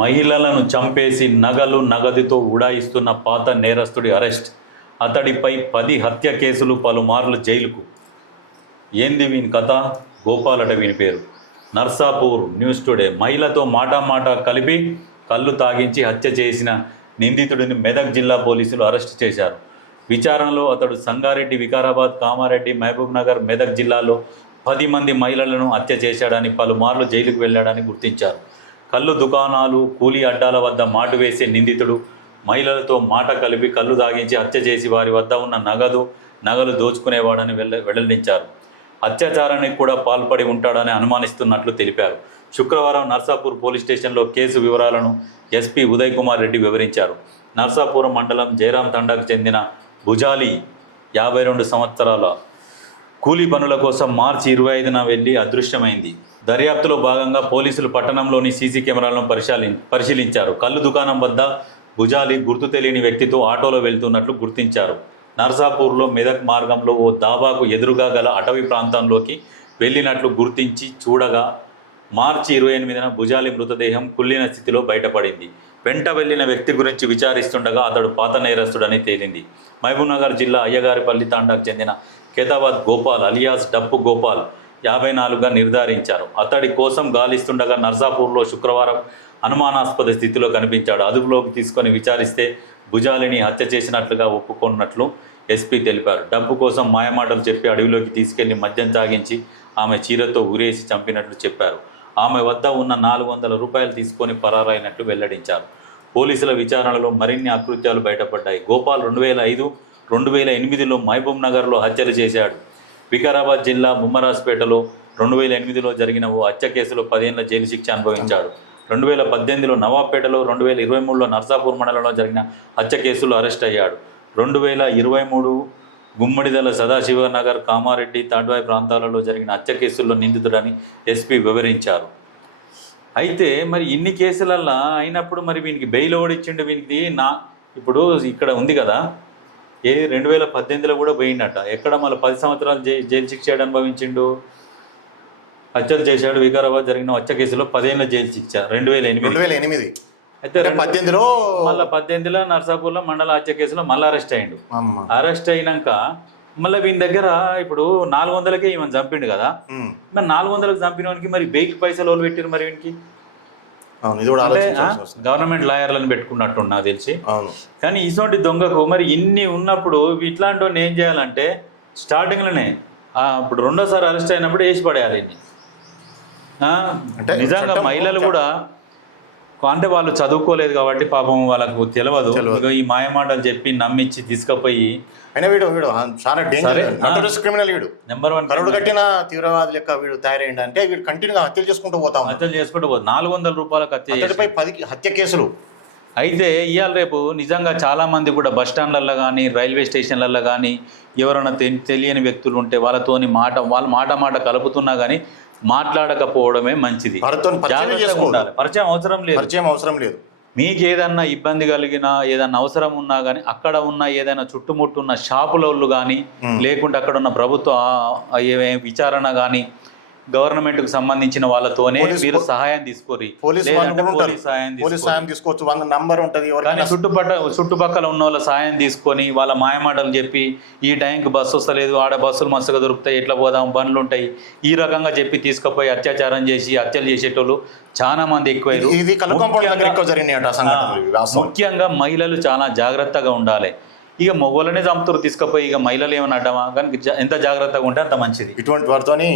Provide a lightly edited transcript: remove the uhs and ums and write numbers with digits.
మహిళలను చంపేసి నగదుతో ఉడాయిస్తున్న పాత నేరస్తుడి అరెస్ట్. అతడిపై 10 హత్య కేసులు, పలుమార్లు జైలుకు. ఏంది వీని కథ? గోపాలట వీని పేరు. Narsapur news today. మహిళతో మాట కలిపి కళ్ళు తాగించి హత్య చేసిన నిందితుడిని మెదక్ జిల్లా పోలీసులు అరెస్ట్ చేశారు. విచారణలో అతడు సంగారెడ్డి, వికారాబాద్, కామారెడ్డి, మహబూబ్ నగర్, మెదక్ జిల్లాలో 10 మంది మహిళలను హత్య చేశాడని, పలుమార్లు జైలుకు వెళ్లాడని గుర్తించారు. కళ్ళు దుకాణాలు, కూలీ అడ్డాల వద్ద మాటు వేసే నిందితుడు మహిళలతో మాట కలిపి కళ్ళు తాగించి హత్య చేసి వారి వద్ద ఉన్న నగలు దోచుకునేవాడని వెల్లడించారు. అత్యాచారానికి కూడా పాల్పడి ఉంటాడని అనుమానిస్తున్నట్లు తెలిపారు. శుక్రవారం నర్సాపూర్ పోలీస్ స్టేషన్లో కేసు వివరాలను ఎస్పీ ఉదయ్ కుమార్ రెడ్డి వివరించారు. నర్సాపురం మండలం జయరాం తండాకు చెందిన భుజాలి 52 సంవత్సరాల కూలీ పనుల కోసం మార్చి 25న వెళ్లి అదృశ్యమైంది. దర్యాప్తులో భాగంగా పోలీసులు పట్టణంలోని సీసీ కెమెరాలను పరిశీలించారు. కళ్ళు దుకాణం వద్ద భుజాలి గుర్తు తెలియని వ్యక్తితో ఆటోలో వెళ్తున్నట్లు గుర్తించారు. నర్సాపూర్లో మెదక్ మార్గంలో ఓ దాబాకు ఎదురుగా గల అటవీ ప్రాంతంలోకి వెళ్ళినట్లు గుర్తించి చూడగా మార్చి 28న భుజాలి మృతదేహం కుళ్ళిన స్థితిలో బయటపడింది. వెంట వెళ్లిన వ్యక్తి గురించి విచారిస్తుండగా అతడు పాత నేరస్తుడని తేలింది. మహబూబ్నగర్ జిల్లా అయ్యగారిపల్లి తాండాకు చెందిన కేతాబాద్ గోపాల్ అలియాస్ డప్పు గోపాల్ 54గా నిర్ధారించారు. అతడి కోసం గాలిస్తుండగా నర్సాపూర్లో శుక్రవారం అనుమానాస్పద స్థితిలో కనిపించాడు. అదుపులోకి తీసుకొని విచారిస్తే భుజాలిని హత్య చేసినట్లుగా ఒప్పుకున్నట్లు ఎస్పీ తెలిపారు. డబ్బు కోసం మాయమాటలు చెప్పి అడవిలోకి తీసుకెళ్లి మద్యం తాగించి ఆమె చీరతో ఉరేసి చంపినట్లు చెప్పారు. ఆమె వద్ద ఉన్న 400 రూపాయలు తీసుకొని పరారైనట్లు వెల్లడించారు. పోలీసుల విచారణలో మరిన్ని అకృత్యాలు బయటపడ్డాయి. గోపాల్ 2005, 2008లో మహబూబ్ నగర్లో హత్యలు చేశాడు. వికారాబాద్ జిల్లా ముమ్మరాజ్పేటలో 2008లో జరిగిన ఓ హత్య కేసులో 10 ఏళ్ల జైలు శిక్ష అనుభవించాడు. 2018లో నవాబ్పేటలో, 2023లో నర్సాపూర్ మండలంలో జరిగిన హత్య కేసులో అరెస్ట్ అయ్యాడు. 2023 గుమ్మడిదల సదాశివనగర్, కామారెడ్డి, తాడ్వాయి ప్రాంతాలలో జరిగిన హత్య కేసుల్లో నిందితుడని ఎస్పీ వివరించారు. అయితే మరి ఇన్ని కేసులల్లా అయినప్పుడు మరి వీనికి బెయిల్ ఓడిచ్చిండు. వీనికి ఇప్పుడు ఇక్కడ ఉంది కదా, 2018లో కూడా పోయిండట. ఎక్కడ మళ్ళీ 10 సంవత్సరాలు జైలు శిక్ష అనుభవించిండు. హత్యలు చేశాడు. వికారాబాద్ జరిగిన హత్య కేసులో 10 ఏళ్ల జైలు శిక్ష 2008. అయితే 18లో మళ్ళీ 18లో నర్సాపూర్లో మండల హత్య కేసులో మళ్ళీ అరెస్ట్ అయ్యిండు. అరెస్ట్ అయినాక మళ్ళీ వీని దగ్గర ఇప్పుడు 400కే ఈమెను చంపిండు కదా. మరి 400కి చంపిన వానికి మరి బెయిల్ పైసలు వాళ్ళు పెట్టారు. మరి వీనికి గవర్నమెంట్ లాయర్లను పెట్టుకున్నట్టు నాకు తెలిసి. కానీ ఇటువంటి దొంగకు మరి ఇన్ని ఉన్నప్పుడు ఇట్లాంటి వాడిని ఏం చేయాలంటే స్టార్టింగ్లోనే ఇప్పుడు రెండోసారి అరెస్ట్ అయినప్పుడు వేసి పడేయాలి. నిజంగా మహిళలు కూడా అంటే వాళ్ళు చదువుకోలేదు కాబట్టి పాపం వాళ్ళకు తెలియదు. ఈ మాయమాటలు చెప్పి నమ్మించి తీసుకుపోయి నెంబర్ 1 కరుడు కట్టిన తీవ్రవాది లెక్క వీడు తయారైంది. అంటే వీడు కంటిన్యూగా హత్యలు చేసుకుంటూ పోతాం. 400 రూపాయలకు హత్య కేసులు. అయితే ఇవాళ రేపు నిజంగా చాలామంది కూడా బస్ స్టాండ్లలో కానీ, రైల్వే స్టేషన్లలో కానీ ఎవరైనా తెలియని వ్యక్తులు ఉంటే వాళ్ళతోని వాళ్ళు మాట కలుపుతున్నా కానీ మాట్లాడకపోవడమే మంచిది. పరిచయం అవసరం లేదు. మీకు ఏదన్నా ఇబ్బంది కలిగినా, ఏదన్నా అవసరం ఉన్నా కానీ అక్కడ ఉన్న ఏదైనా చుట్టుముట్టున్న షాపుల కానీ, లేకుంటే అక్కడ ఉన్న ప్రభుత్వ విచారణ కానీ, గవర్నమెంట్కు సంబంధించిన వాళ్ళతోనే మీరు సహాయం తీసుకోరు. సాయం తీసుకోవచ్చు. నంబర్ ఉంటుంది. చుట్టుపక్కల ఉన్న వాళ్ళ సాయం తీసుకొని వాళ్ళ మాయమాటలు చెప్పి ఈ టైంకి బస్సు వస్తలేదు, ఆడ బస్సులు మస్తుగా దొరుకుతాయి, ఎట్లా పోదాం, బండ్లు ఉంటాయి, ఈ రకంగా చెప్పి తీసుకుపోయి అత్యాచారం చేసి హత్యలు చేసేటోళ్ళు చాలా మంది ఎక్కువైరు. ముఖ్యంగా మహిళలు చాలా జాగ్రత్తగా ఉండాలి. ఇక మొగోళ్ళనే చంపుతారు తీసుకుపోయి, ఇక మహిళలు ఏమన్నా అడ్డమా? కానీ ఎంత జాగ్రత్తగా ఉంటే అంత మంచిది. ఇటువంటి వారితోని